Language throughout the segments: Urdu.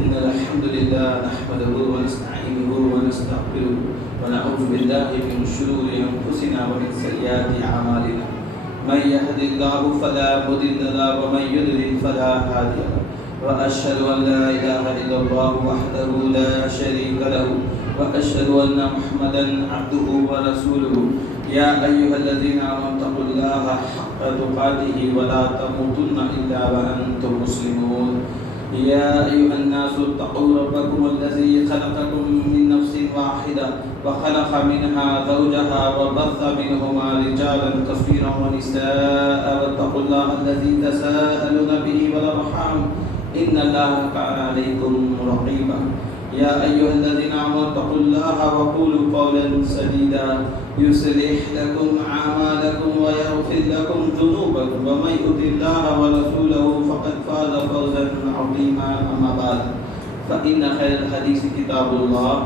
إن الحمد لله نحمده ونستعينه ونستغفره ونعوذ بالله من شرور أنفسنا ومن سيئات أعمالنا من يهد الله فلا مضل له ومن يضلل فلا هادي له وأشهد أن لا إله إلا الله وحده لا شريك له وأشهد أن محمدا عبده ورسوله يا أيها الذين آمنوا اتقوا الله حق تقاته ولا تموتن إلا وأنتم مسلمون يا أيها الناس اتقوا ربكم الذي خلقكم من نفس واحدة وخلق منها زوجها وبث منهما رجالا كثيرا ونساء واتقوا الله الذي تساءلون به والأرحام إن الله كان عليكم رقيبا يا أيها الذين آمنوا اتقوا الله وقولوا قولا سديدا يصلح لكم أعمالكم ويغفر لكم ذنوبكم ومن يطع الله ورسوله فقد فاز فوزا عظيما أما بعد فإن خير الحديث كتاب الله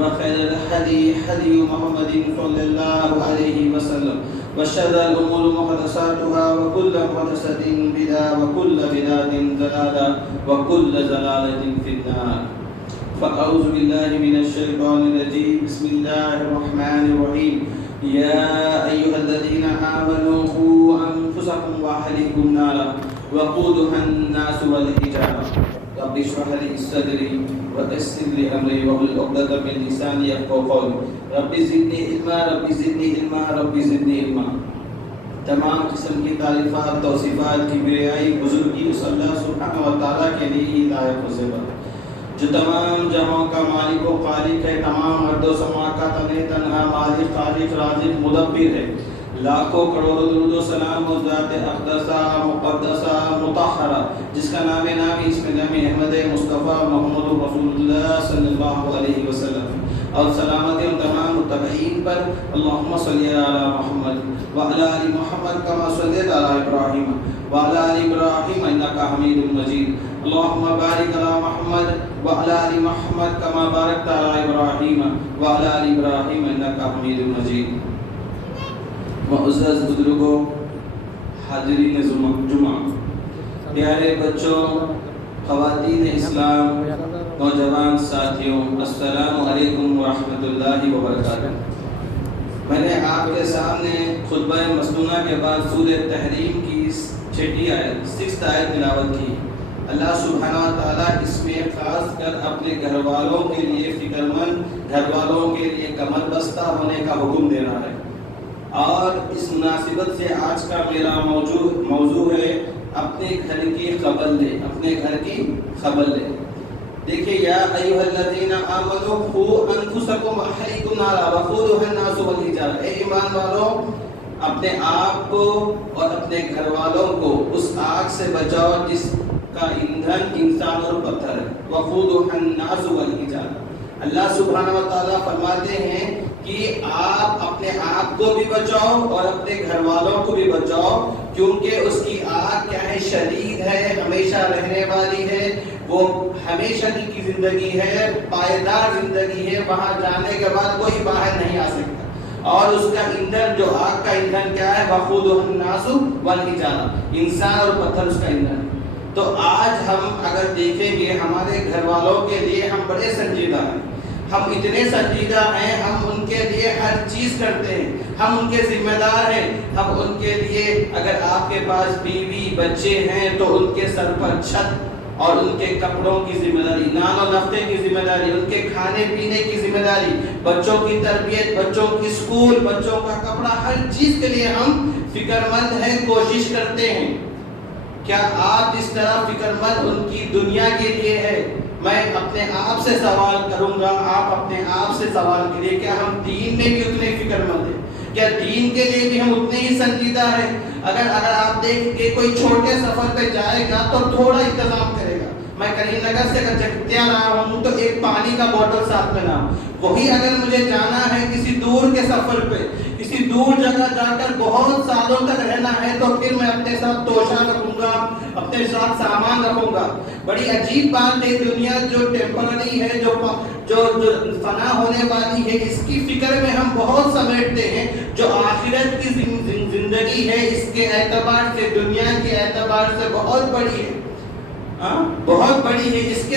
وخير الهدي هدي محمد صلى الله عليه وسلم وشر الأمور محدثاتها وكل محدثة بدعة وكل بدعة ضلالة وكل ضلالة في النار فأعوذ بالله من الشيطان الرجيم بسم الله الرحمن الرحيم يا أيها الذين آمنوا قوا أنفسكم وأهليكم نارا وقودها الناس والحجارة رب اشرح لي صدري ويسر لي أمري واحلل عقدة من لساني يفقهوا قولي رب زدني علما رب زدني علما رب زدنی علما۔ تمام قسم کی تعریفات توصیفات کی بریائی بزرگی اس اللہ سبحانہ و تعالیٰ کے لیے ہی لائق و زیبا جو تمام جہاں کا مالک و خالق ہے، تمام ارض و سما کا تنہا مالک خالق رازق مدبر ہے۔ لاکھوں کروڑوں درود و سلام اس ذات اقدسہ مقدسہ مطہرہ جس کا نام اس میں نام احمد مصطفیٰ محمد رسول اللہ صلی اللہ علیہ وسلم اور سلامتی ان تمام متبعین پر۔ اللہم صلی علی محمد وعلی آل محمد کما صلیت علی ابراہیم وعلی آل ابراہیم انکا حمید مجید۔ اللہم بارک علی محمد وعلی آل محمد کما بارکت علی ابراہیم وعلی آل ابراہیم انکا حمید مجید۔ معزز بزرگوں، حاضرین جمعہ، پیارے بچوں، خواتین اسلام، نوجوان ساتھیوں، السلام علیکم ورحمۃ اللہ وبرکاتہ۔ میں نے آپ کے سامنے خطبہ مسنونہ کے بعد سورہ تحریم کی 6 آیت تلاوت کی۔ اللہ سبحانہ و تعالیٰ اس میں خاص کر اپنے گھر والوں کے لیے فکر مند، گھر والوں کے لیے کمر بستہ ہونے کا حکم دے رہا ہے، اور اس مناسبت سے آج کا میرا موضوع ہے اپنے گھر کی خبر لے، اپنے گھر کی خبر لے۔ دیکھیں، یا ایھا الذین آمنوا قوا انفسکم واہلیکم نارا وقودھا الناس والحجارہ، اے ایمان والوں، اپنے آپ کو اور اپنے گھر والوں کو اس آگ سے بچاؤ جس کا ایندھن انسان اور پتھر ہے۔ وقودھا الناس والحجارہ، اللہ سبحانہ و تعالیٰ فرماتے ہیں کہ آپ اپنے آپ کو بھی بچاؤ اور اپنے گھر والوں کو بھی بچاؤ، کیونکہ اس کی آگ کیا ہے؟ شدید ہے، ہمیشہ رہنے والی ہے، وہ ہمیشہ کی زندگی ہے، پائیدار زندگی ہے، وہاں جانے کے بعد کوئی باہر نہیں آ سکتا۔ اور اس کا ایندھن، جو آگ کا ایندھن کیا ہے؟ وقودھا الناس والحجارہ، انسان اور پتھر اس کا ایندھن۔ تو آج ہم اگر دیکھیں گے ہمارے گھر والوں کے لیے ہم بڑے سنجیدہ ہیں، ہم اتنے سنجیدہ ہیں، ہم ان کے لیے ہر چیز کرتے ہیں، ہم ان کے ذمہ دار ہیں، ہم ان کے لیے، اگر آپ کے پاس بیوی بچے ہیں تو ان کے سر پر چھت اور ان کے کپڑوں کی ذمہ داری، نان و نفتے کی ذمہ داری، ان کے کھانے پینے کی ذمہ داری، بچوں کی تربیت، بچوں کی اسکول، بچوں کا کپڑا، ہر چیز کے لیے ہم فکر مند ہیں، کوشش کرتے ہیں۔ کیا آپ جس طرح فکر مند ان کی دنیا کے لیے ہے؟ میں اپنے آپ سے سوال کروں گا، آپ اپنے آپ سے سوال کریے، کیا ہم دین میں بھی اتنے فکر مند ہیں؟ کیا دین کے لیے بھی ہم اتنے ہی سنجیدہ ہیں؟ اگر آپ دیکھ کے کوئی چھوٹے سفر پہ جائے گا تو تھوڑا انتظام کرے گا۔ میں کریم نگر سے اگر جگتیا رہا ہوں تو ایک پانی کا بوتل ساتھ میں لاؤں۔ وہی اگر مجھے جانا ہے کسی دور کے سفر پہ، کسی دور جگہ جا کر بہت سالوں تک رہنا ہے، تو پھر میں اپنے ساتھ توشہ رکھوں گا، اپنے ساتھ سامان رکھوں گا۔ بڑی عجیب بات ہے، دنیا جو ٹیمپرری ہے، جو فنا ہونے والی ہے، اس کی فکر میں ہم بہت سمیٹتے ہیں۔ جو آخرت کی زندگی ہے، اس کے اعتبار سے، دنیا کے اعتبار سے بہت بڑی ہے، بہت بڑی ہے۔ اس کے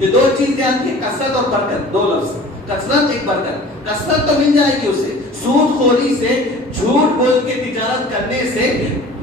یہ دو چیزیں آتی ہیں، کثرت اور برکت، دو لفظ، کثرت ایک برکت۔ کثرت تو مل جائے گی اسے، سود خوری سے، جھوٹ بول کے تجارت کرنے سے،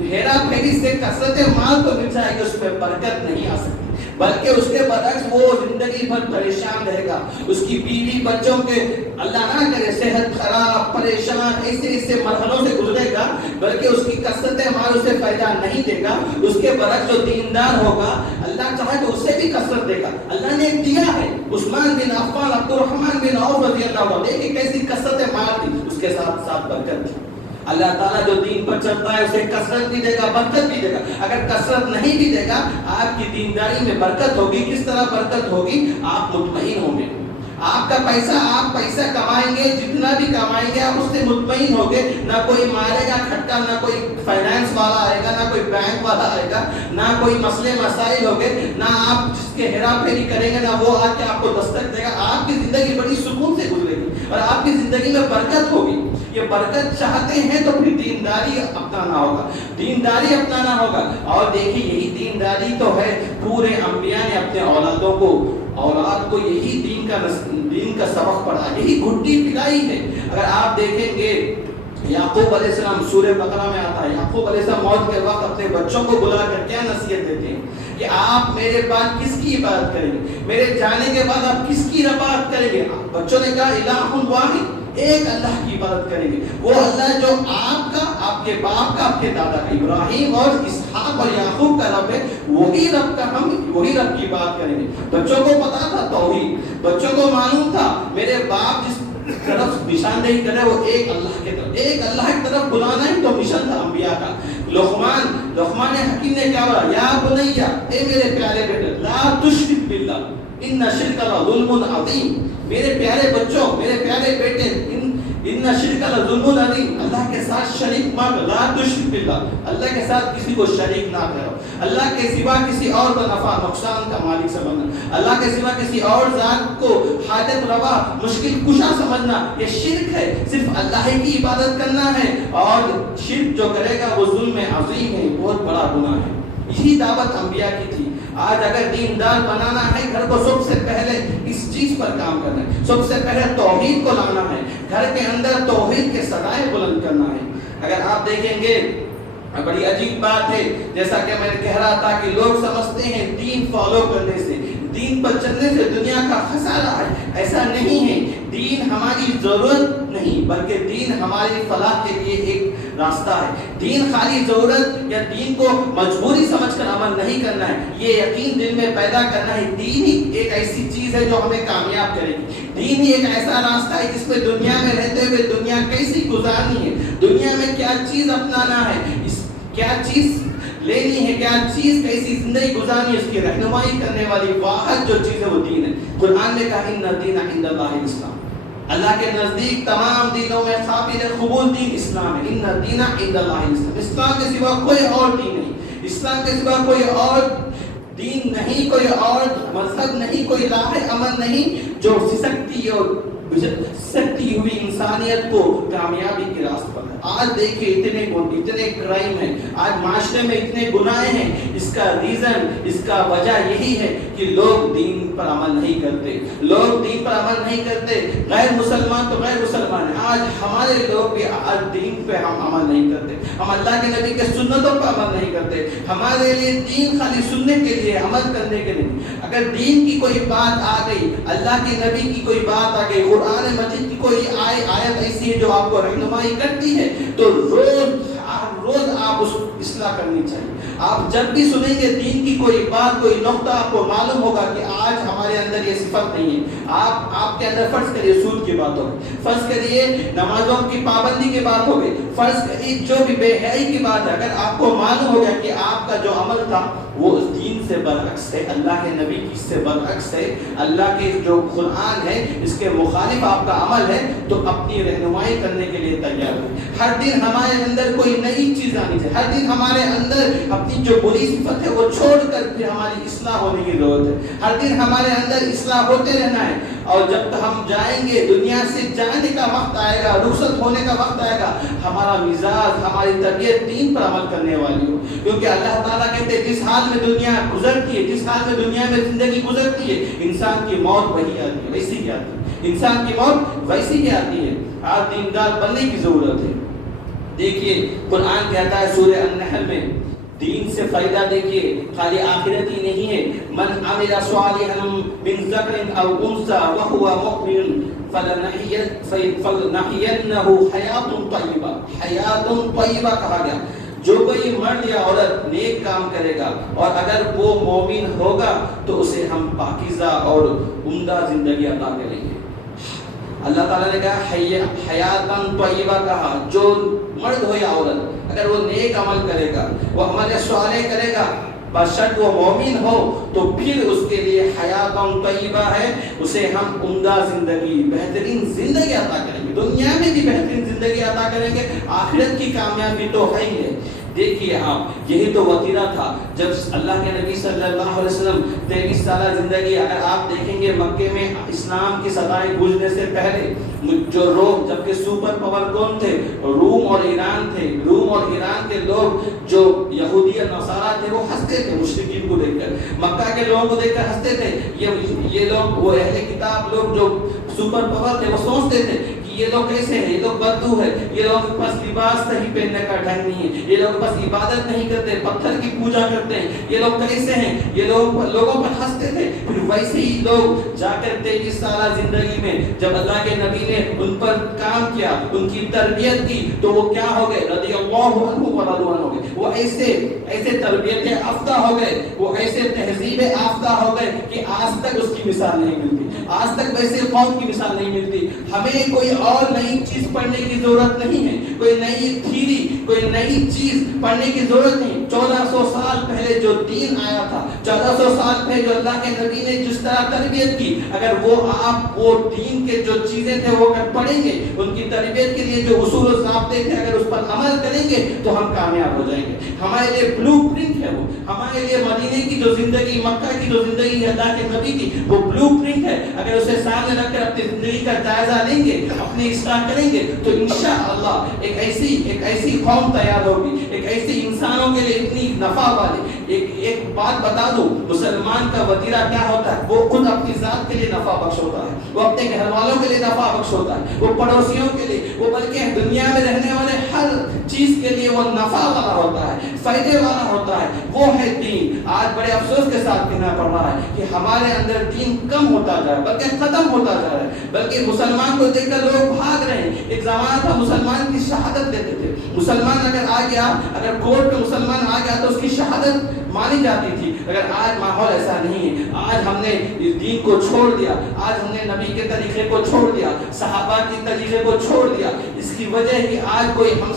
ہیرا پھیری سے کثرت مال تو مل جائے گی، اس پہ برکت نہیں آ سکتی، بلکہ اس کے برعکس وہ زندگی بھر پریشان رہے گا، اس کی بیوی بچوں کے اللہ نہ کرے صحت خراب، پریشان، ایسے مرحلوں سے گزرے گا، بلکہ اس کی کثرت مال اسے فائدہ نہیں دے گا۔ اس کے برعکس جو دیندار ہوگا اللہ چاہے تو اسے بھی کثرت دے گا۔ اللہ نے ایک دیا ہے، عثمان بن عفان، عبد الرحمن بن عوف رضی اللہ عنہ، دیکھیں کیسی کثرت مال تھی، اس کے ساتھ ساتھ برکت تھی۔ اللہ تعالیٰ جو دین پر چلتا ہے اسے کثرت بھی دے گا، برکت بھی دے گا۔ اگر کثرت نہیں بھی دے گا، آپ کی دینداری میں برکت ہوگی۔ کس طرح برکت ہوگی؟ آپ مطمئن ہوں گے، آپ کا پیسہ، آپ پیسہ کمائیں گے، جتنا بھی کمائیں گے آپ اس سے مطمئن ہوگے، نہ کوئی مارے گا کھٹکا، نہ کوئی فائنانس والا آئے گا، نہ کوئی بینک والا آئے گا، نہ کوئی مسئلے مسائل ہوگے، نہ آپ جس کے ہیرا پھیری کریں گے نہ وہ آ کے آپ کو دستک دے گا۔ آپ کی زندگی بڑی سکون سے گزرے گی اور آپ کی زندگی میں برکت ہوگی۔ یہ برکت چاہتے ہیں تو پھر دینداری اپنانا ہوگا، دینداری اپنانا ہوگا۔ اور دیکھیں یہی دینداری تو ہے، پورے انبیاء نے اپنے اولاد کو یہی دین کا سبق پڑھا، یہی گھٹی پلائی ہے۔ اگر آپ دیکھیں گے یعقوب علیہ السلام، سورہ بقرہ میں آتا ہے، یعقوب علیہ السلام موت کے وقت اپنے بچوں کو بلا کر کیا نصیحت دیتے ہیں کہ آپ میرے بعد کس کی عبادت کریں گے، میرے جانے کے بعد آپ کس کی عبادت کریں گے؟ بچوں نے کہا الہ واحد، ایک اللہ کی عبادت کریں گے، وہ اللہ جو آپ کا، آپ کے باپ کا، آپ کے دادا کا، ابراہیم اور اسحاق اور یعقوب کا رب ہے، وہی رب کا ہم وہی رب کی بات کریں گے۔ بچوں کو پتا تھا توحید، بچوں کو معلوم تھا میرے باپ جس طرف نشاندہی کرے وہ ایک اللہ کے طرف، ایک اللہ کی طرف بلانا ہے، تو مشن تھا انبیاء کا۔ لقمان حکیم نے کیا بولا؟ یا بنیا، اے میرے پیارے بیٹے، لا تشرک باللہ ان شرک لظلم عظیم، میرے پیارے بچوں، میرے پیارے بیٹے، ان شرک لظلم عظیم، اللہ کے ساتھ شریک مت، لا تشرک باللہ، اللہ کے ساتھ کسی کو شریک نہ کرو، اللہ کے سوا کسی اور کا نفع نقصان کا مالک سمجھنا، اللہ کے سوا کسی اور ذات کو حاجت روا مشکل کشا سمجھنا، یہ شرک ہے۔ صرف اللہ کی عبادت کرنا ہے، اور شرک جو کرے گا وہ ظلم عظیم ہے، بہت بڑا گناہ ہے۔ یہی دعوت انبیاء کی تھی۔ آج اگر دیندار بنانا ہے، گھر کو سب سے پہلے اس چیز پر کام کرنا ہے، سب سے پہلے توحید کو لانا ہے، گھر کے اندر توحید کے صدائے بلند کرنا ہے۔ اگر آپ دیکھیں گے بڑی عجیب بات ہے، جیسا کہ میں نے کہہ رہا تھا کہ لوگ سمجھتے ہیں دین فالو کرنے سے، دین پر چلنے سے دنیا کا خسارہ ہے، ایسا نہیں ہے۔ دین ہماری ضرورت نہیں، بلکہ دین ہماری فلاح کے لیے ایک راستہ ہے۔ دین خالی ضرورت یا دین کو مجبوری سمجھ کر عمل نہیں کرنا ہے، یہ یقین دل میں پیدا کرنا ہے۔ دین ہی ایک ایسی چیز ہے جو ہمیں کامیاب کرے گی، دین ہی ایک ایسا راستہ ہے جس میں دنیا میں رہتے ہوئے دنیا کیسی گزارنی ہے، دنیا میں کیا چیز اپنانا ہے، کیا چیز لینی ہے، کیا چیز کیسی زندگی گزارنی ہے، اس کی رہنمائی کرنے والی واحد جو چیز ہے وہ دین ہے۔ قرآن نے کہا ان الدین عند اللہ الاسلام، اللہ کے نزدیک تمام دینوں میں قابل قبول دین اسلام ہے۔ ان الدین عند اللہ الاسلام، اسلام کے سوا کوئی اور دین نہیں، اسلام کے سوا کوئی اور دین نہیں، کوئی اور مذہب نہیں، کوئی راہ عمل نہیں جو سکتی ہوئی انسانیت کو کامیابی کے راست پر ہے۔ آج دیکھیں اتنے کرائم ہیں، آج معاشرے میں اتنے گناہ ہیں، اس کا ریزن، اس کا وجہ یہی ہے کہ لوگ دین پر عمل نہیں کرتے، لوگ دین پر عمل نہیں کرتے۔ غیر مسلمان تو غیر مسلمان ہیں، آج ہمارے لوگ بھی آج دین پہ ہم عمل نہیں کرتے، ہم اللہ کے نبی کے سنتوں پر عمل نہیں کرتے۔ ہمارے لیے دین خالی سننے کے لیے، عمل کرنے کے لیے۔ اگر دین کی کوئی بات آ گئی، اللہ کے نبی کی کوئی بات آ گئی، قرآن مجید کی کوئی آیت ایسی ہے جو آپ کو رہنمائی کرتی ہے، تو روز آپ اس اصلاح کرنی چاہیے۔ آپ جب بھی سنیں گے دین کی کوئی بات، کوئی نقطہ، آپ کو معلوم ہوگا کہ آج ہمارے اندر یہ صفت نہیں ہے۔ آپ کے اندر فرض کریے سود کی بات ہو گئی، فرض کریے نمازوں کی پابندی کی بات ہو گئی، فرض کریے جو بھی بے حیائی کی بات ہے، اگر آپ کو معلوم ہو گیا کہ آپ کا جو عمل تھا وہ اس دین سے برعکس ہے، اللہ کے نبی کی سے برعکس ہے، اللہ کے جو قرآن ہے اس کے مخالف آپ کا عمل ہے، تو اپنی رہنمائی کرنے کے لیے تیار ہے۔ ہر دن ہمارے اندر کوئی نئی چیز آنی چاہیے. ہر دن ہمارے اندر اپنی جو بری صفت ہے وہ چھوڑ کر پھر ہماری اصلاح ہونے کی ضرورت ہے. ہر دن ہمارے اندر اصلاح ہوتے رہنا ہے. اور جب ہم جائیں گے, دنیا سے جانے کا وقت آئے گا, رخصت ہونے کا وقت آئے گا, ہمارا مزاج, ہماری طبیعت دین پر عمل کرنے والی ہو. کیونکہ اللہ تعالیٰ کہتے ہیں جس حال میں دنیا گزرتی ہے, جس حال میں دنیا میں زندگی گزرتی ہے, انسان کی موت وہی آتی ہے, ویسی ہی آتی ہے. انسان کی موت ویسی ہی آتی ہے. آج دیندار بننے کی ضرورت ہے. دیکھیے قرآن کہتا ہے سورہ النحل میں, دین سے فائدہ دیکھیے خالی آخرت ہی نہیں ہے. من عمل صالحا من ذکر او انثى وهو مؤمن فلنحيينه حیات طیبہ. حیات طیبہ کہا گیا. جو کوئی مرد یا عورت نیک کام کرے گا اور اگر وہ مومن ہوگا تو اسے ہم پاکیزہ اور عمدہ زندگی عطا کریں گے. اللہ تعالیٰ نے کہا حیاتاً طیبہ کہا. جو مرد ہو یا عورت اگر وہ نیک عمل کرے گا, وہ عمل صالح کرے گا, بشرط وہ مومن ہو, تو پھر اس کے لیے حیاتاً طیبہ ہے, اسے ہم عمدہ زندگی, بہترین زندگی عطا کریں گے. دنیا میں بھی بہترین زندگی عطا کریں گے, آخرت کی کامیابی تو ہے ہی ہے. دیکھیے آپ, یہی تو وتیرہ تھا جب اللہ کے نبی صلی اللہ علیہ وسلم 23 سالہ زندگی. اگر آپ دیکھیں گے مکے میں اسلام کی صدائیں گونجنے سے پہلے جو روم, جبکہ سپر پاور کون تھے؟ روم اور ایران تھے. روم اور ایران کے لوگ جو یہودی اور نصارہ تھے وہ ہنستے تھے مشرکین کو دیکھ کر, مکہ کے لوگوں کو دیکھ کر ہنستے تھے. یہ لوگ, وہ اہل کتاب لوگ جو سپر پاور تھے, وہ سوچتے تھے یہ لوگ کیسے ہیں, یہ لوگ بدو ہے, یہ لوگ کے پاس لباس صحیح پہننے کا ڈھنگ نہیں ہے, یہ لوگ کے پاس عبادت نہیں کرتے, پتھر کی پوجا کرتے ہیں, یہ لوگ کیسے ہیں. یہ لوگ لوگوں پر ہنستے تھے. پھر ویسے ہی لوگ جا کر 23 سالہ زندگی میں جب اللہ کے نبی نے ان پر کام کیا, ان کی تربیت کی, تو وہ کیا ہو گئے؟ رضی اللہ عنہ و رضوان ہو گئے. وہ ایسے تربیت یافتہ ہو گئے, وہ ایسے تہذیب یافتہ ہو گئے کہ آج تک اس کی مثال نہیں ملتی, آج تک ویسے قوم کی مثال نہیں ملتی. ہمیں کوئی اور نئی چیز پڑھنے کی ضرورت نہیں ہے, کوئی نئی تھیری, کوئی نئی چیز پڑھنے کی ضرورت نہیں. 1400 سال پہلے جو دین آیا تھا, 1400 سال پہلے جو اللہ کے نبی نے جس طرح تربیت کی, اگر وہ آپ وہ دین کے جو چیزیں تھے وہ اگر پڑھیں گے, ان کی تربیت کے لیے جو اصول و ضابطے تھے اگر اس پر عمل کریں گے تو ہم کامیاب ہو جائیں گے. ہمارے لیے بلو پرنٹ ہے وہ, ہمارے لیے مدینے کی جو زندگی, مکہ کی جو زندگی ہے اللہ کے نبی کی, وہ بلو پرنٹ ہے. اگر اسے سامنے رکھ کر اپنی زندگی کا جائزہ لیں گے, اپنی اصلاح کریں گے, تو انشاءاللہ ایک ایسی قوم تیار ہوگی, ایک ایسی انسانوں کے لیے اتنی نفع والی. ایک بات بتا دوں, مسلمان کا وتیرہ کیا ہوتا ہے؟ وہ خود اپنی ذات کے لیے نفع بخش ہوتا ہے, وہ اپنے گھر والوں کے لیے نفع بخش ہوتا ہے, وہ پڑوسیوں کے لیے, وہ بلکہ دنیا میں رہنے والے ہر چیز کے لیے وہ نفع والا ہوتا ہے, فائدے والا ہوتا ہے. وہ ہے دین. آج بڑے افسوس کے ساتھ کہنا پڑ رہا ہے کہ ہمارے اندر دین کم ہوتا جا رہا ہے, بلکہ ختم ہوتا جا رہا ہے. بلکہ مسلمان کو دیکھ کر لوگ بھاگ رہے ہیں. ایک زمانہ تھا مسلمان کی شہادت دیتے تھے. مسلمان اگر آ گیا, اگر کورٹ میں مسلمان آ گیا تو اس کی شہادت مانی جاتی تھی. اگر آج ماحول ایسا نہیں ہے, آج ہم نے اس دین کو چھوڑ دیا, آج ہم نے نبی کے طریقے کو چھوڑ دیا, صحابہ کے طریقے کو چھوڑ دیا. اس کی وجہ ہے کہ آج کوئی ہم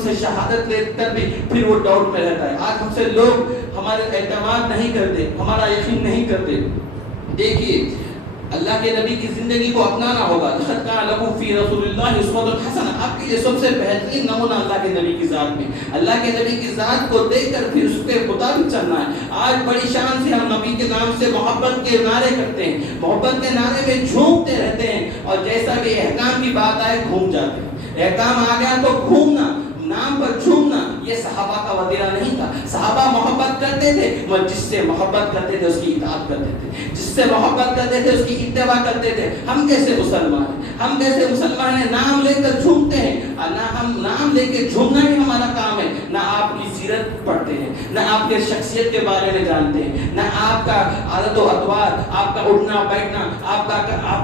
سے شہادت لے کر بھی پھر وہ ڈاؤٹ میں رہتا ہے. آج ہم سے لوگ ہمارے اعتماد نہیں کرتے, ہمارا یقین نہیں کرتے. دیکھیے اللہ کے نبی کی زندگی کو اپنانا ہوگا. لقد کان لکم فی رسول اللہ اسوۃ حسنہ, آپ کے لیے سب سے بہترین نمونہ اللہ کے نبی کی ذات میں, اللہ کے نبی کی ذات کو دیکھ کر پھر اس کے مطابق چلنا ہے. آج بڑی شان سے ہم نبی کے نام سے محبت کے نعرے کرتے ہیں, محبت کے نعرے میں جھومتے رہتے ہیں, اور جیسا بھی احکام کی بات آئے گھوم جاتے ہیں. احکام آ گیا تو گھومنا, نام پر جھومنا, یہ صحابہ کا وتیرہ نہیں تھا. صحابہ محبت کرتے تھے, اور جس سے محبت کرتے تھے اس کی اطاعت کرتے تھے, جس سے محبت کرتے تھے اس کی اتباع کرتے تھے. ہم کیسے مسلمان ہیں, ہم کیسے مسلمان ہیں؟ نام لے کر جھومتے ہیں. نہ ہم نام لے کے جھومنا ہی ہمارا کام ہے, نہ آپ کی سیرت پڑھتے ہیں, نہ آپ کے شخصیت کے بارے میں جانتے ہیں, نہ آپ کا عادت و اطوار, آپ کا اٹھنا بیٹھنا, آپ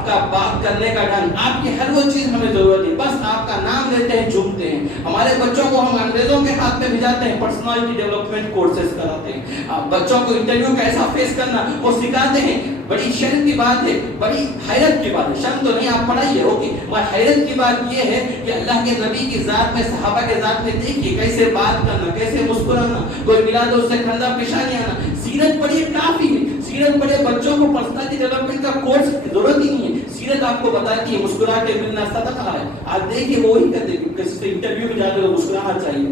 کا بات کرنے کا ڈھنگ, آپ کی ہر وہ چیز ہمیں ضرورت ہے. بس آپ کا نام لیتے ہیں, جھومتے ہیں. ہمارے بچوں کو ہم انگریزوں کے ہاتھ میں بھیجاتے ہیں, پرسنالٹی ڈیولپمنٹ کورسز کراتے ہیں. بچوں کو انٹرویو کیسا فیس کرنا وہ سکھاتے ہیں. بڑی شرم کی بات ہے, بڑی حیرت کی بات ہے. شرم تو نہیں, آپ پڑھائیے اوکے, مگر حیرت کی بات یہ ہے کہ اللہ کے نبی کی ذات میں, صحابہ کے ذات میں دیکھیے کیسے بات کرنا, کیسے مسکرانا, کوئی ملا تو اس سے کندھا پیشانی آنا. سیرت پڑھیے کافی ہے, سیرت پڑھے. بچوں کو پرسنالٹی ڈیولپمنٹ کا کورس کی ضرورت ہی نہیں ہے. سیرت آپ کو بتاتی ہے مسکرا کے ملنا صدقہ ہے. آپ دیکھیے وہ وہی کرتے ہیں, کسی سے انٹرویو میں جاتے تو مسکرانا چاہیے.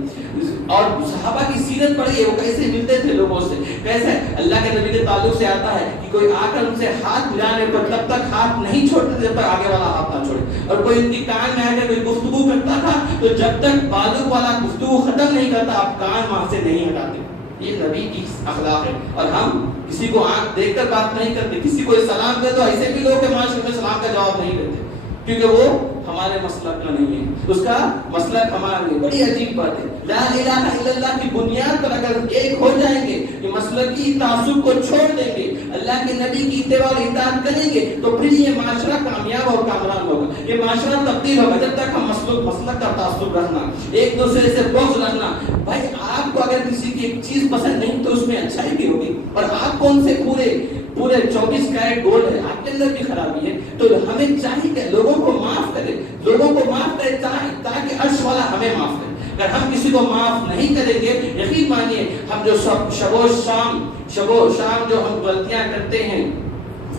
اور صحابہ کی سیرت پڑھیے, وہ کیسے ملتے تھے لوگوں سے, کیسے اللہ کے نبی کے تعلق سے آتا ہے کہ کوئی آ کر ان سے ہاتھ ملانے پر تب تک ہاتھ نہیں چھوڑتے جب تک آگے والا ہاتھ نہ چھوڑے. اور کوئی ان کی کان میں آ کے کوئی گفتگو کرتا تھا تو جب تک بالغ والا گفتگو ختم نہیں کرتا آپ کان وہاں سے نہیں ہٹاتے. یہ نبی کی اخلاق ہے. اور ہم کسی کو آنکھ دیکھ کر بات نہیں کرتے, کسی کو سلام کر تو ایسے بھی لوگ کے معاشرے میں سلام کا جواب نہیں دیتے کیونکہ وہ ہمارے مسلک کا نہیں ہے, اس کا مسلک ہمارا نہیں. بڑی عجیب بات ہے, لا الہ الا اللہ کی بنیاد پر اگر ایک ہو جائیں گے کہ مسلکی تعصب کو چھوڑ دیں گے, اللہ کے نبی کی اتباع اور اطاعت کریں گے تو پھر یہ معاشرہ کامیاب اور کامران ہوگا, یہ معاشرہ تبدیل ہوگا. جب تک ہم مسلک کا تعصب رکھنا, ایک دوسرے سے بغض رکھنا, بھائی آپ کو اگر کسی کی ایک چیز پسند نہیں تو اس میں اچھائی بھی ہوگی, اور آپ کون سے پورے 24 کیرٹ گولڈ ہے, آپ کے اندر بھی خرابی ہے. تو ہمیں چاہیے کہ لوگوں کو معاف کرے تاکہ عرش والا ہمیں معاف کرے. اگر ہم کسی کو معاف نہیں کریں گے, یقین مانیے ہم جو شب و شام جو ہم غلطیاں کرتے ہیں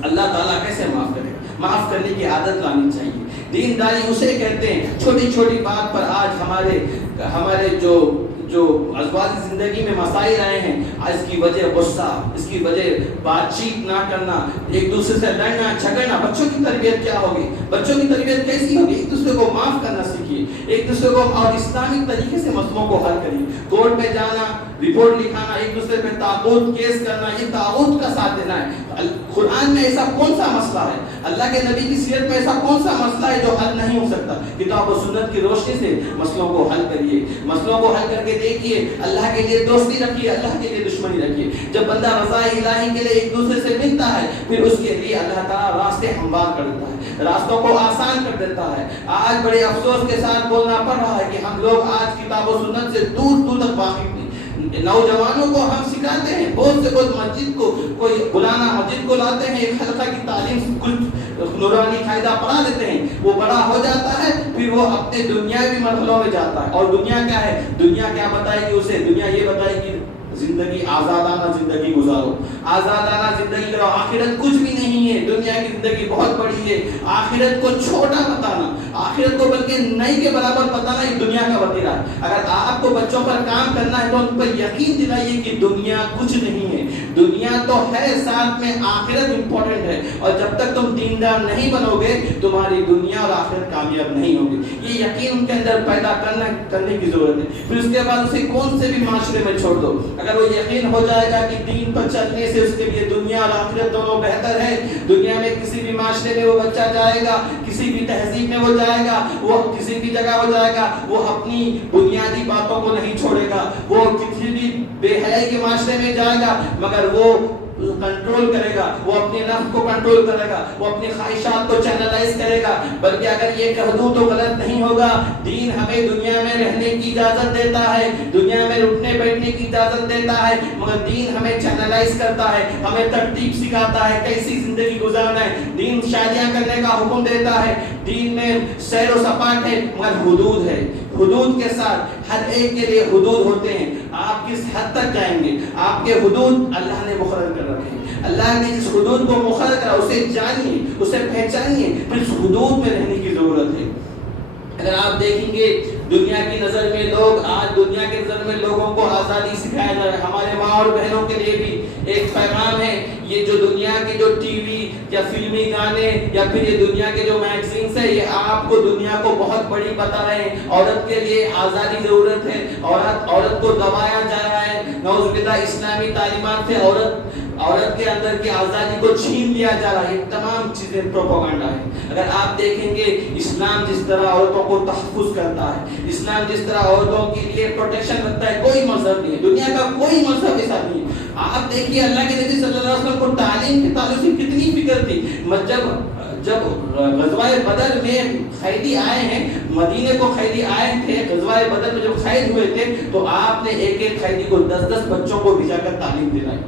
اللہ تعالیٰ کیسے معاف کرے. معاف کرنے کی عادت لانی چاہیے. دینداری اسے کہتے ہیں, چھوٹی چھوٹی بات پر آج ہمارے جو ازواجی زندگی میں مسائل آئے ہیں, اس کی وجہ غصہ, اس کی وجہ بات چیت نہ کرنا, ایک دوسرے سے لڑنا جھگڑنا. بچوں کی تربیت کیا ہوگی, بچوں کی تربیت کیسی ہوگی؟ ایک دوسرے کو معاف کرنا سیکھیے, ایک دوسرے کو اور اسلامک طریقے سے مسئلوں کو حل کریے. کورٹ میں جانا, رپورٹ لکھانا, ایک دوسرے پہ طاغوت کیس کرنا, یہ طاغوت کا ساتھ دینا ہے. قرآن میں ایسا کون سا مسئلہ ہے, اللہ کے نبی کی سیرت میں ایسا کون سا مسئلہ ہے جو حل نہیں ہو سکتا؟ کتاب و سنت کی روشنی سے مسئلوں کو حل کریے, مسئلوں کو حل کر کے دیکھیے. اللہ کے لیے دوستی رکھیے, اللہ کے لیے دشمنی رکھیے. جب بندہ رضا الہی کے لیے ایک دوسرے سے ملتا ہے پھر اس کے لیے اللہ تعالیٰ راستے ہموار کر دیتا ہے, راستوں کو آسان کر دیتا ہے. آج بڑے افسوس کے ساتھ بولنا پڑ رہا ہے کہ ہم لوگ آج کتاب و سنت سے دور تک واقف نہیں. نوجوانوں کو ہم سکھاتے ہیں, بہت مسجد کو کوئی بلانا, مسجد کو لاتے ہیں, ایک حلقہ کی تعلیم کچھ نورانی قاعدہ پڑھا دیتے ہیں, وہ بڑا ہو جاتا ہے پھر وہ اپنے دنیاوی مرحلوں میں جاتا ہے. اور دنیا کیا ہے, دنیا کیا بتائے گی اسے, دنیا یہ بتائے گی زندگی آزادانہ زندگی گزارو, آزادانہ زندگی کرو, آخرت کچھ بھی نہیں ہے. دنیا کی زندگی بہت بڑی ہے, آخرت کو چھوٹا بتانا, آخرت کو بلکہ نہیں کے برابر بتانا یہ دنیا کا وتیرہ ہے. اگر آپ کو بچوں پر کام کرنا ہے تو ان پر یقین دلائیے کہ دنیا کچھ نہیں ہے, دنیا تو ہے ساتھ میں آخرت امپورٹنٹ ہے. اور جب تک تم دیندار نہیں بنو گے تمہاری دنیا اور آخرت کامیاب نہیں ہوگی. یہ یقین ان کے اندر پیدا کرنے کی ضرورت ہے. پھر اس کے بعد اسے کون سے بھی معاشرے میں چھوڑ دو, اگر وہ یقین ہو جائے گا کہ دین پر چلنے سے اس کے لیے دنیا اور آخرت دونوں بہتر ہے, دنیا میں کسی بھی معاشرے میں وہ بچہ جائے گا, کسی بھی تہذیب میں وہ جائے گا, وہ کسی بھی جگہ وہ جائے گا, وہ اپنی بنیادی باتوں کو نہیں چھوڑے گا. وہ کسی بھی بے حیائی کے معاشرے میں جائے گا مگر وہ کنٹرول کرے گا, وہ اپنے نفس کو کنٹرول کرے گا, وہ اپنی خواہشات کو چینلائز کرے گا. بلکہ اگر یہ کہہ دوں تو غلط نہیں ہوگا, دین ہمیں دنیا میں رہنے کی اجازت دیتا ہے, دنیا میں اٹھنے بیٹھنے کی اجازت دیتا ہے, مگر دین ہمیں چینلائز کرتا ہے, ہمیں ترتیب سکھاتا ہے کیسی زندگی گزارنا ہے. دین شادیاں کرنے کا حکم دیتا ہے, دین میں سیر و سپاٹ ہے مگر حدود ہے, حدود کے ساتھ ہر ایک کے لیے حدود ہوتے ہیں. آپ کس حد تک جائیں گے, آپ کے حدود اللہ نے مقرر کر رکھے ہیں. اللہ نے جس حدود کو مقرر کرا اسے جانیے, اسے پہچانیے, پھر اس حدود میں رہنے کی ضرورت ہے. اگر آپ دیکھیں گے دنیا کی نظر میں لوگ, آج دنیا کی نظر میں لوگوں کو آزادی سکھایا جا رہا ہے. ہمارے ماں اور بہنوں کے لیے بھی ایک پیغام ہے, یہ جو دنیا کے جو ٹی وی یا فلمی گانے یا پھر یہ دنیا کے جو میگزینس ہے یہ آپ کو دنیا کو بہت بڑی بتا رہے ہیں. عورت کے لیے آزادی ضرورت ہے, عورت کو دبایا جا رہا ہے. نعوذ باللہ اسلامی تعلیمات سے عورت کے اندر کی آزادی کو چھین لیا جا رہا ہے. یہ تمام چیزیں پروپیگنڈا ہے. اگر آپ دیکھیں گے اسلام جس طرح عورتوں کو تحفظ کرتا ہے, اسلام جس طرح عورتوں کے لیے پروٹیکشن رکھتا ہے, کوئی مذہب نہیں ہے, دنیا کا کوئی مذہب ایسا نہیں ہے. آپ دیکھیے اللہ کے نبی صلی اللہ علیہ وسلم کو تعلیم کے تعلق سے کتنی فکر تھی. جب غزوہ بدر میں قیدی آئے ہیں, مدینے کو قیدی آئے تھے, غزوہ بدر میں جب قید ہوئے تھے تو آپ نے ایک ایک قیدی کو 10 بچوں کو بھیجا کر تعلیم دلائی.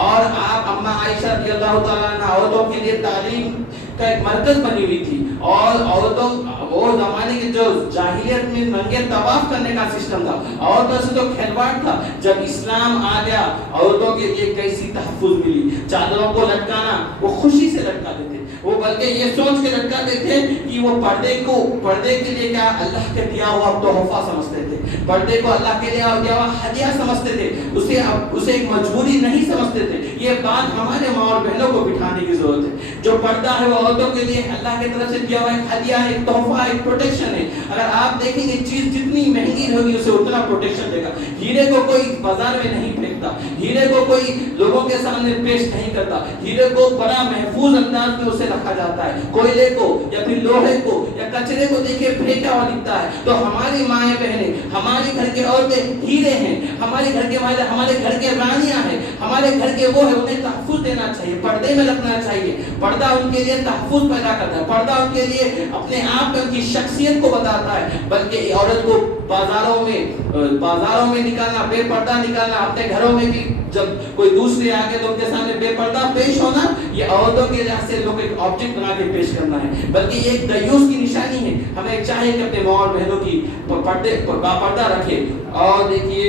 اور آپ اماں عائشہ رضی اللہ تعالیٰ عنہ عورتوں کے لیے تعلیم کا ایک مرکز بنی ہوئی تھی، اور عورتوں وہ زمانے کے جو جاہلیت میں ننگے طواف کرنے کا سسٹم تھا، عورتوں سے تو کھلواڑ تھا۔ جب اسلام آ گیا عورتوں کے لیے کیسی تحفظ ملی، چادروں کو لٹکانا وہ خوشی سے لٹکاتے تھے، وہ بلکہ یہ سوچ کے لٹکاتے تھے کہ وہ پردے کے لیے کیا اللہ کے دیا ہوا تحفہ سمجھتے تھے، پردے کو اللہ کے دیا ہوا ہدیہ سمجھتے تھے، اسے ایک مجبوری نہیں سمجھتے تھے۔ یہ بات ہمارے ماں اور بہنوں کو بٹھانے کی ضرورت ہے۔ جو پردہ ہے وہ عورتوں کے لیے اللہ کی طرف سے دیا ہوا ایک ہدیہ ہے، ایک تحفہ، ایک پروٹیکشن ہے۔ اگر آپ دیکھیں گے چیز جتنی مہنگی ہوگی اسے اتنا پروٹیکشن دے گا۔ ہیرے کو کوئی بازار میں نہیں پھینکتا، ہیرے کو کوئی لوگوں کے سامنے پیش نہیں کرتا، ہیرے کو بڑا محفوظ انداز میں اسے رکھا جاتا ہے۔ کوئلے کو یا پھر لوہے کو یا کچرے کو دیکھے پھینکا ہوا دکھتا ہے۔ تو ہماری مائیں بہنیں، ہماری گھر کے عورتیں ہیرے ہیں، ہمارے گھر کے مائیں ہمارے گھر کے رانیاں ہیں، ہمارے گھر کے وہ ہیں، انہیں تحفظ دینا چاہیے، پردے میں رکھنا چاہیے۔ پردہ ان کے لیے تحفظ پیدا کرتا ہے، پردہ ان کے لیے اپنے آپ میں ان کی شخصیت کو بتاتا ہے۔ بلکہ عورت کو بازاروں میں نکالنا، بے پردہ نکالنا، اپنے گھروں میں بھی جب کوئی دوسرے آگے تو ان کے سامنے بے پردہ پیش ہونا، یہ عورتوں کے لحاظ سے لوگ ایک آبجیکٹ بنا کے پیش کرنا ہے، بلکہ یہ ایک دیوس کی نشانی ہے۔ ہمیں چاہیے کہ اپنے ماں اور بہنوں کی پردہ رکھے۔ اور دیکھیے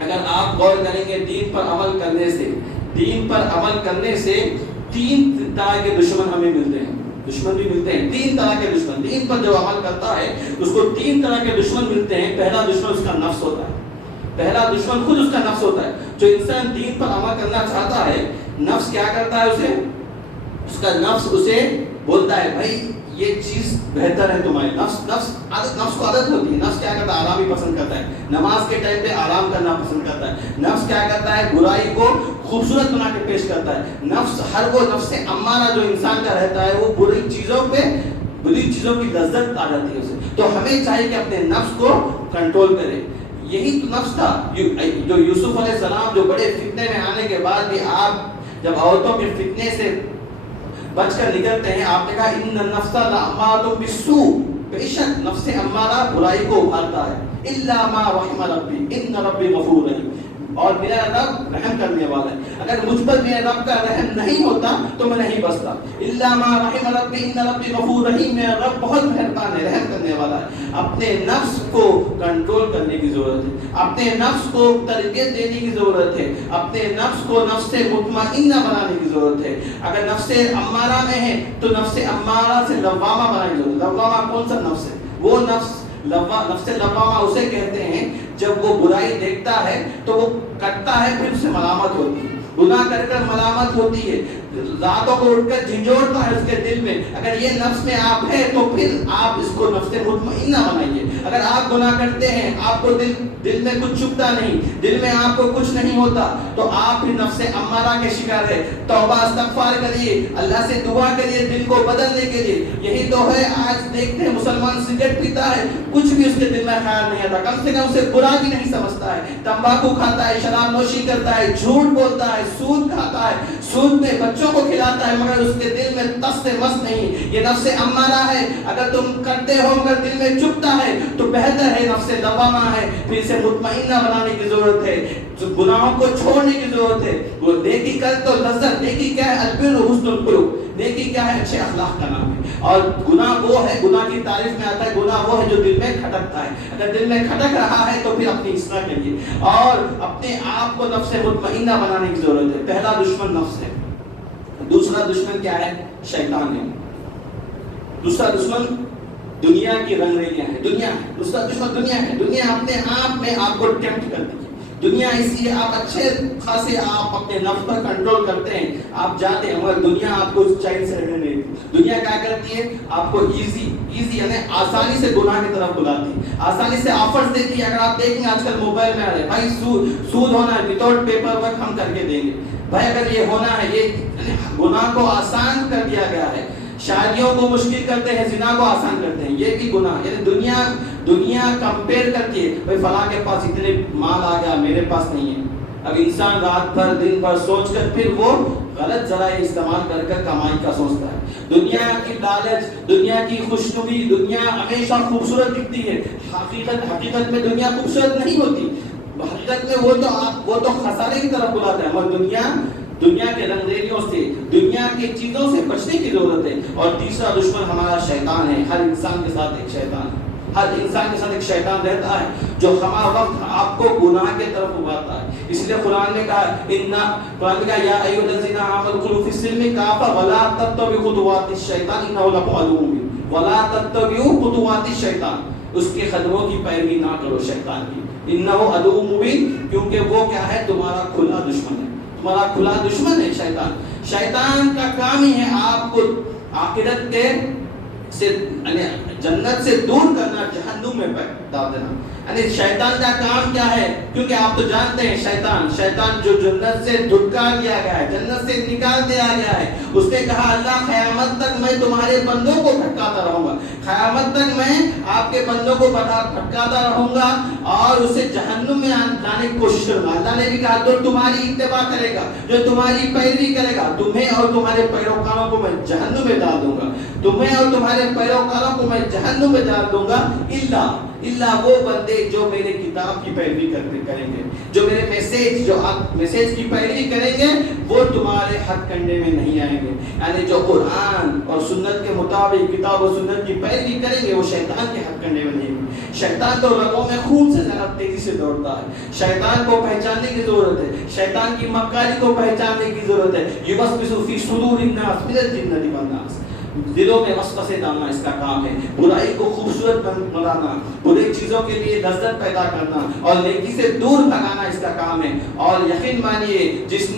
اگر آپ غور کریں گے دین پر عمل کرنے سے تین طرح کے دشمن ہمیں ملتے ہیں، دشمن بھی ملتے ہیں، تین طرح کے دشمن۔ دین پر جو عمل کرتا ہے اس کو تین طرح کے دشمن ملتے ہیں۔ پہلا دشمن اس کا نفس ہوتا ہے، پہلا دشمن خود اس کا نفس ہوتا ہے۔ جو انسان دین پر عمل کرنا چاہتا ہے، نفس کیا کرتا ہے اس کا نفس اسے بولتا ہے بھائی یہ چیز بہتر ہے تمہاری۔ نفس کو عادت ہوتی ہے، نفس کیا کرتا ہے آرام ہی پسند کرتا ہے، نماز کے ٹائم پہ آرام کرنا پسند کرتا ہے۔ نفس کیا کرتا ہے برائی کو خوبصورت بنا کے پیش کرتا ہے۔ نفس امارہ جو انسان کا رہتا ہے وہ بری چیزوں کی لذت آ جاتی ہے اسے۔ تو ہمیں چاہیے کہ اپنے نفس کو کنٹرول کرے۔ یہی تو نفس تھا جو یوسف علیہ السلام جو بڑے فتنے میں آنے کے بعد بھی آپ جب عورتوں کے فتنے سے بچ کر نکلتے ہیں، آپ نے کہا ان النفس لامارۃ بالسوء، بے شک نفس امارہ برائی کو ابھارتا ہے، الا ما رحم ربی ان ربی غفور رحیم، اور میرا رب رحم کرنے والا ہے۔ اگر مجھ پر میرے رب کا رحم نہیں ہوتا تو میں نہیں بچتا۔ الا ما رحم ربی ان ربی غفور رحیم، میرا رب بہت مہربان ہے، رحم کرنے والا ہے۔ اپنے نفس کو کنٹرول کرنے کی ضرورت ہے، اپنے نفس کو تربیت دینے کی ضرورت ہے، اپنے نفس کو نفس مطمئنہ بنانے کی ضرورت ہے۔ اگر نفس امارہ میں ہے تو نفس امارہ سے لوامہ بنانے کی ضرورت ہے۔ لوامہ کون سا نفس ہے؟ وہ نفس لوامہ اسے کہتے ہیں جب وہ برائی دیکھتا ہے تو وہ کرتا ہے، پھر اسے ملامت ہوتی ہے، گناہ کر کر ملامت ہوتی ہے، راتوں کو اٹھ کر جھنجھوڑتا ہے اس کے دل میں۔ اگر یہ نفس میں آپ ہے تو پھر آپ اس کو نفس مطمئنہ بنائیے۔ اگر آپ گناہ کرتے ہیں، آپ کو دل میں کچھ چبھتا نہیں، دل میں آپ کو کچھ نہیں ہوتا، تو آپ پھر نفس امارہ کے شکار ہے۔ توبہ استغفار کریے، اللہ سے دعا کریے دل کو بدلنے کے لیے۔ یہی تو ہے آج دیکھتے ہیں مسلمان سگریٹ پیتا ہے، کچھ بھی اس کے دل میں خیال نہیں آتا، کم سے کم اسے برا بھی نہیں سمجھتا ہے، تمباکو کھاتا ہے، شراب نوشی کرتا ہے، جھوٹ بولتا ہے، سود کھاتا ہے، سود میں بچوں کو کھلاتا ہے، مگر اس کے دل میں تس سے مس نہیں۔ یہ نفس امارہ ہے، اگر تم کرتے ہو مگر دل میں چبھتا ہے تو بہتر ہے نفس لوامہ ہے، پھر اسے مطمئنہ بنانے کی ضرورت ہے، گناہوں کو چھوڑنے کی ضرورت ہے۔ وہ نیکی کر تو لذت، نیکی کیا ہے؟ البر حسن الخلق، نیکی کیا ہے؟ اچھے اخلاق کا نام ہے۔ اور گناہ وہ ہے، گناہ کی تعریف میں آتا ہے گناہ وہ ہے جو دل میں کھٹکتا ہے۔ اگر دل میں کھٹک رہا ہے تو پھر اپنی اصلاح کریے اور اپنے آپ کو نفس مطمئنہ بنانے کی ضرورت ہے۔ پہلا دشمن نفس ہے۔ دوسرا دشمن کیا ہے؟ شیطان ہے۔ دوسرا دشمن دنیا کی رنگ ریلیاں ہیں، دنیا ہے۔ دوسرا دشمن دنیا ہے۔ دنیا اپنے آپ میں آپ کو ٹیمپٹ کرتی ہے۔ دنیا اس لیے آپ اچھے خاصے آپ اپنے نفس پر کنٹرول کرتے ہیں، آپ جاتے ہیں، مگر دنیا آپ کو چین سے رہنے نہیں دیتی۔ دنیا کیا کرتی ہے؟ آپ کو ایزی یعنی آسانی سے گناہ کی طرف بلاتی ہے، آسانی سے آفرز دیتی ہے۔ اگر آپ دیکھیں آج کل موبائل میں آ رہے بھائی سود ہونا ہے، وداؤٹ پیپر ورک ہم کر کے دیں گے، بھائی اگر یہ ہونا ہے، یہ گناہ کو آسان کر دیا گیا ہے۔ شادیوں کو مشکل کرتے ہیں، زنا کو آسان کرتے ہیں، یہ بھی گناہ۔ یعنی دنیا کمپیئر کرتی ہے، بھائی فلاں کے پاس اتنے مال آ گیا، میرے پاس نہیں ہے۔ اب انسان رات بھر دن بھر سوچ کر پھر وہ غلط ذرائع استعمال کر کر کمائی کا سوچتا ہے۔ دنیا کی لالچ، دنیا کی خوشنمی، دنیا ہمیشہ خوبصورت دکھتی ہے، حقیقت میں دنیا خوبصورت نہیں ہوتی۔ حقیقت میں وہ تو خسارے کی طرف بلاتا ہے، مگر دنیا کے رنگریلیوں سے، دنیا کی چیزوں سے بچنے کی ضرورت ہے۔ اور تیسرا دشمن ہمارا شیطان ہے۔ ہر انسان کے ساتھ ایک شیطان ہے، ہر انسان کے ساتھ ایک شیطان رہتا ہے جو ہمارا وقت آپ کو گناہ کے طرف ابھارتا ہے۔ اس لیے قرآن نے کہا یا ایھا الذین آمنوا ادخلوا فی السلم کافۃ ولا تتبعوا خطوات الشیطان انہ لکم عدو مبین، ولا تتبعوا خطوات الشیطان، اس کے قدموں کی پیروی نہ کرو شیطان کی، انہ عدو مبین، کیونکہ وہ کیا ہے؟ تمہارا کھلا دشمن ہے، تمہارا کھلا دشمن ہے شیطان۔ شیطان کا کام ہی ہے آپ کو آخرت کے سے یعنی جنت سے دور کرنا، جہنم میں ڈال دینا۔ یعنی شیطان کا کام کیا ہے؟ کیونکہ آپ تو جانتے ہیں شیطان جو جنت سے دھتکار دیا گیا ہے، جنت سے نکال دیا گیا ہے، اس نے کہا اللہ قیامت تک میں تمہارے بندوں کو بھٹکاتا رہوں گا، قیامت تک میں آپ کے بندوں کو بھٹکاتا رہوں گا اور اسے جہنم میں لانے کی کوشش کروں گا۔ اللہ نے بھی کہا جو تمہاری اتباع کرے گا، جو تمہاری پیروی کرے گا، تمہیں اور تمہارے پیروکاروں کو میں جہنم میں ڈال دوں گا، تمہیں اور تمہارے پیروکاروں کو میں جہنم میں ڈال دوں گا، اللہ وہ بندے جو میرے کتاب کی پیروی کریں گے، جو میرے میسیج کی پیروی کریں گے، وہ تمہارے ہتھ کنڈے میں نہیں آئیں گے۔ یعنی جو قرآن اور سنت کے مطابق کتاب و سنت کی پیروی کریں گے وہ شیطان کے ہتھ کنڈے میں نہیں آئیں گے۔ شیطان تو رگوں میں خون سے زیادہ تیزی سے دوڑتا ہے، شیطان کو پہچاننے کی ضرورت ہے، شیطان کی مکاری کو پہچاننے کی ضرورت ہے۔ یوسوس فی صدور الناس من الجنۃ والناس، دلوں میں وسوسے ڈالنا اس کا کام ہے، برائی کو خوبصورت بنانا، بری چیزوں کے لیے لذت پیدا کرنا اور نیکی سے دور بھگانا اس کا کام ہے۔ اور یقین مانیے جس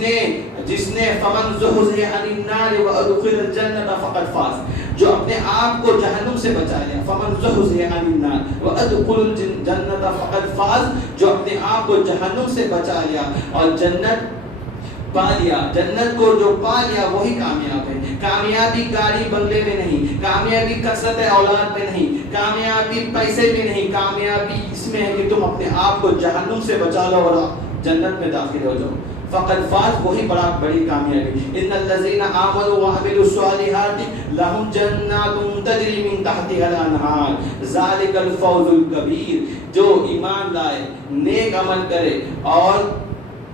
نے فمن زحزح عن النار وادخل الجنۃ فقد فاز، جو اپنے آپ کو جہنم سے بچا لیا، فمن زحزح عن النار وادخل الجنۃ فقد فاز، جو اپنے آپ کو جہنم سے بچا لیا اور جنت پا لیا، جنت کو جو پا لیا وہی کامیاب ہے۔ کامیابی گاڑی بنگلے میں نہیں، کامیابی کثرت اولاد میں نہیں، کامیابی پیسے میں نہیں، کامیابی اس میں ہے کہ تم اپنے آپ کو جہنم سے بچا لو اور جنت میں داخل ہو جاؤ۔ فقد فاز، وہی بڑی کامیابی۔ ان الذين آمنوا وعملوا الصالحات لهم جنات تجري من تحتها الانهار ذلك الفوز الكبير، جو ایمان لائے، نیک عمل کرے اور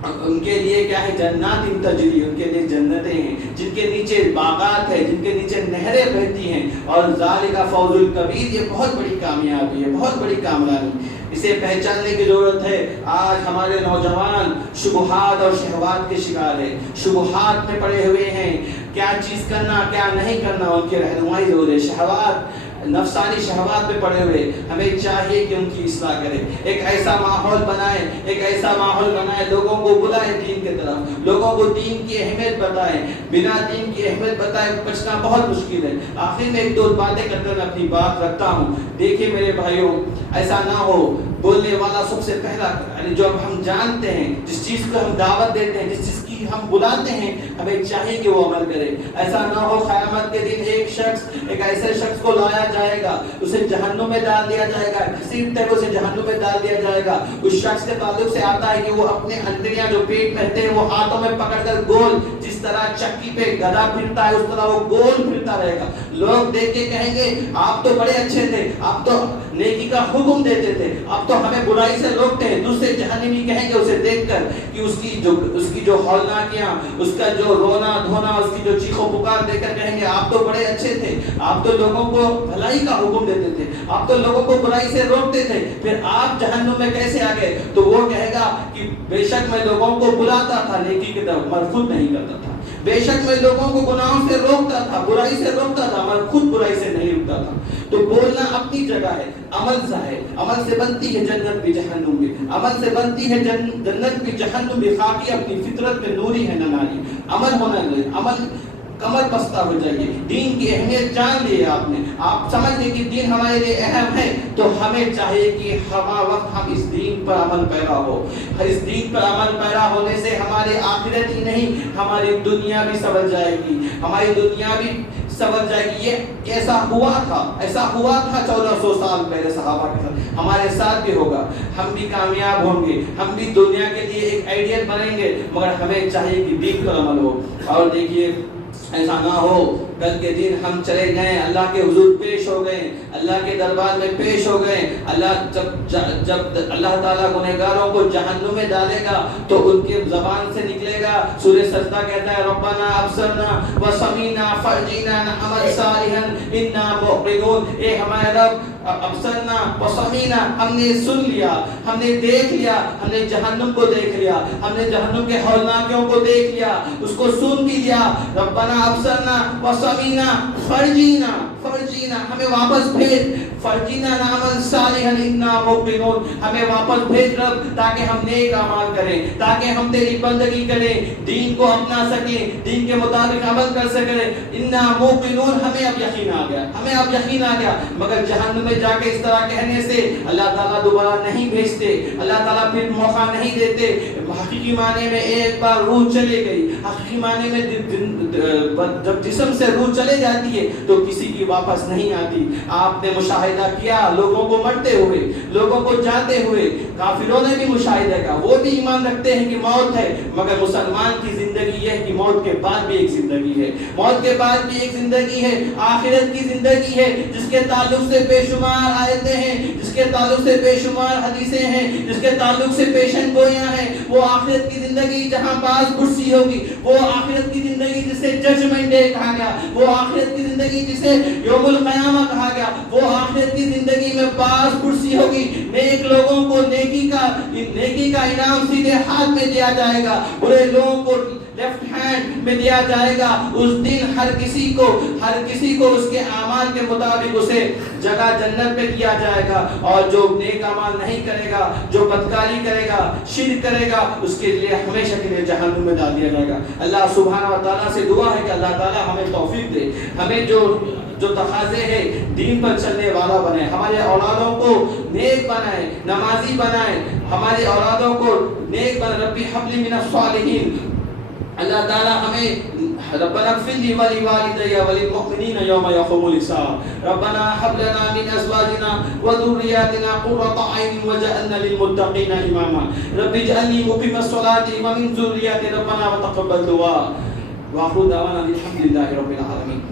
ان کے لیے کیا ہے؟ جنات تجری، ان کے لیے جنتیں ہیں جن کے نیچے باغات ہیں، جن کے نیچے نہریں بہتی ہیں، اور ذالک فوز الکبیر، یہ بہت بڑی کامیابی ہے، بہت بڑی کامیابی۔ اسے پہچاننے کی ضرورت ہے۔ آج ہمارے نوجوان شبہات اور شہوات کے شکار ہیں، شبہات میں پڑے ہوئے ہیں، کیا چیز کرنا کیا نہیں کرنا ان کی رہنمائی ضرور ہے۔ شہوات، نفسانی شہوات میں پڑے ہوئے، ہمیں چاہیے کہ ان کی اصلاح کریں، ایک ایسا ماحول بنائیں، لوگوں کو بلائیں دین کی طرف، لوگوں کو دین کی اہمیت بتائیں، بنا دین کی اہمیت بتائیں بچنا بہت مشکل ہے۔ آخر میں ایک دو باتیں کر کر اپنی بات رکھتا ہوں۔ دیکھیے میرے بھائیوں، ایسا نہ ہو بولنے والا سب سے پہلا، یعنی جو ہم جانتے ہیں، جس چیز کو ہم دعوت دیتے ہیں، جس چیز کی ہم بلاتے ہیں، ہمیں چاہیے کہ وہ عمل کرے۔ ایسا نہ ہو قیامت کے دن ایک ایسے شخص کو لایا جائے گا، اسے جہنم میں ڈال دیا جائے گا، گھسیٹتے ہوئے اسے جہنم میں ڈال دیا جائے گا۔ اس شخص کے تعلق سے آتا ہے کہ وہ اپنے انتڑیاں جو پیٹ میں رہتے ہیں وہ ہاتھوں میں پکڑ کر گول، جس طرح چکی پہ گدھا پھرتا ہے اس طرح وہ گول پھرتا رہے گا۔ لوگ دیکھ کے کہیں گے آپ تو بڑے اچھے تھے، آپ تو نیکی کا حکم دیتے تھے، آپ تو ہمیں برائی سے روکتے ہیں۔ دوسرے جہنمی کہیں گے اسے دیکھ کر کہ اس کی جو ہولناکیاں، اس کا جو رونا دھونا، اس کی جو چیخو پکار دیکھ کر کہیں گے آپ تو بڑے اچھے تھے، آپ تو لوگوں کو بھلائی کا حکم دیتے تھے، آپ تو لوگوں کو برائی سے روکتے تھے، پھر آپ جہنم میں کیسے آ گئے؟ تو وہ کہے گا کہ بے شک میں لوگوں کو بلاتا تھا نیکی کی طرف، میں خود نہیں کرتا تھا، بے شک میں لوگوں کو گناہوں سے روکتا تھا، برائی سے روکتا تھا، میں خود برائی سے نہیں رکتا تھا۔ تو بولنا اپنی جگہ ہے، عمل سا ہے، عمل سے بنتی ہے جنت بھی جہنم بھی، عمل سے بنتی ہے جنت بھی جہنم بھی۔ خاکی اپنی فطرت میں نوری ہے نہ ناری، عمل ہونا چاہیے، عمل کمر بستہ ہو جائیے۔ دین کی اہمیت جان لی آپ نے، آپ سمجھ لیں کہ دین ہمارے لیے اہم ہے، تو ہمیں چاہیے کہ ہر وقت ہم اس دین پر عمل پیرا ہو۔ اس دین پر عمل پیرا ہونے سے ہماری آخرت ہی نہیں، ہماری دنیا بھی سنور جائے گی، ہماری دنیا بھی سنور جائے گی۔ یہ ایسا ہوا تھا 1400 سال پہلے صحابہ کے ساتھ، ہمارے ساتھ بھی ہوگا، ہم بھی کامیاب ہوں گے، ہم بھی دنیا کے لیے ایک آئیڈیل بنیں گے، مگر ہمیں چاہیے کہ دین پر عمل ہو۔ اور دیکھیے ایسا نہ ہو کل کے دن ہم چلے گئے اللہ کے حضور پیش ہو گئے, اللہ کے دربار میں پیش ہو گئے, جب اللہ تعالیٰ گنہگاروں کو جہنم میں ڈالے گا تو ان کی زبان سے نکلے گا, سورہ سجدہ کہتا ہے ربنا ابصرنا وسمعنا فرجعنا نعمل صالحا انا موقنون, اے ہمارے رب ابصرنا وسمعنا, ہم نے سن لیا, ہم نے دیکھ لیا, ہم نے جہنم کو دیکھ لیا, ہم نے جہنم کے ہولناکیوں کو دیکھ لیا, اس کو سن بھی لیا. ربنا ابصرنا وسمعنا فرجعنا ہمیں واپس بھیج, فرجعنا نعمل صالحا انا موقنون, ہمیں واپس بھیج رب تاکہ ہم نیک اعمال کریں, تاکہ ہم تیری بندگی کریں, دین کو اپنا سکیں, دین کے مطابق عمل کر سکیں. انا موقنون, ہمیں اب یقین آ گیا. مگر جہنم میں جا کے اس طرح کہنے سے اللہ تعالیٰ دوبارہ نہیں بھیجتے, اللہ تعالیٰ پھر موقع نہیں دیتے. حقیقی معنی میں ایک بار روح چلے گئی, حقیقی معنی میں جب جسم سے روح چلے جاتی ہے تو کسی کی واپس نہیں آتی. آپ نے مشاہدہ کیا لوگوں کو مرتے ہوئے, لوگوں کو جاتے ہوئے, کافروں نے بھی مشاہدہ کیا, وہ بھی ایمان رکھتے ہیں کہ موت ہے, مگر مسلمان کی زندگی یہ ہے کہ موت کے بعد بھی ایک زندگی ہے, موت کے بعد بھی ایک زندگی ہے, آخرت کی زندگی ہے جس کے تعلق سے بے شمار آیتیں ہیں, جس کے تعلق سے بے شمار حدیثیں ہیں, جس کے تعلق سے پیشن گویاں ہیں. وہ آخرت کی زندگی جہاں باز پرسی ہوگی, وہ آخرت کی زندگی جسے ججمنٹ ڈے کہا گیا, وہ آخرت کی زندگی جسے یوم القیامہ کہا گیا, وہ آخرت کی زندگی میں باز پرسی ہوگی. نیک لوگوں کو نیکی کا انعام سیدھے ہاتھ میں دیا جائے گا, برے لوگوں کو لیفٹ ہینڈ میں دیا جائے گا. اس دن ہر کسی کو اس کے اعمال کے مطابق اسے جگہ جنت میں دیا جائے گا, اور جو نیک اعمال نہیں کرے گا, جو بدکاری کرے گا, شرک کرے گا, اس کے لیے ہمیشہ کے لیے جہنم میں ڈال دیا جائے گا. اللہ سبحانہ و تعالیٰ سے دعا ہے کہ اللہ تعالیٰ ہمیں توفیق دے, ہمیں جو تقاضے ہیں دین پر چلنے والا بنائے, ہمارے اولادوں کو نیک بنائے, نمازی بنائے, ہمارے اولادوں کو نیک بنائے. ربی حب لی من الصالحین, اللہ تعالیٰ ہمیں ربنا اغفر لی ولوالدی وللمؤمنین یوم یقوم الحساب. ربنا هب لنا من ازواجنا وذرياتنا قرة اعین واجعلنا للمتقین اماما. رب اجعلنی مقیم الصلاة ومن ذریتی ربنا وتقبل دعاء. واخر دعوانا الحمد للہ رب العالمین.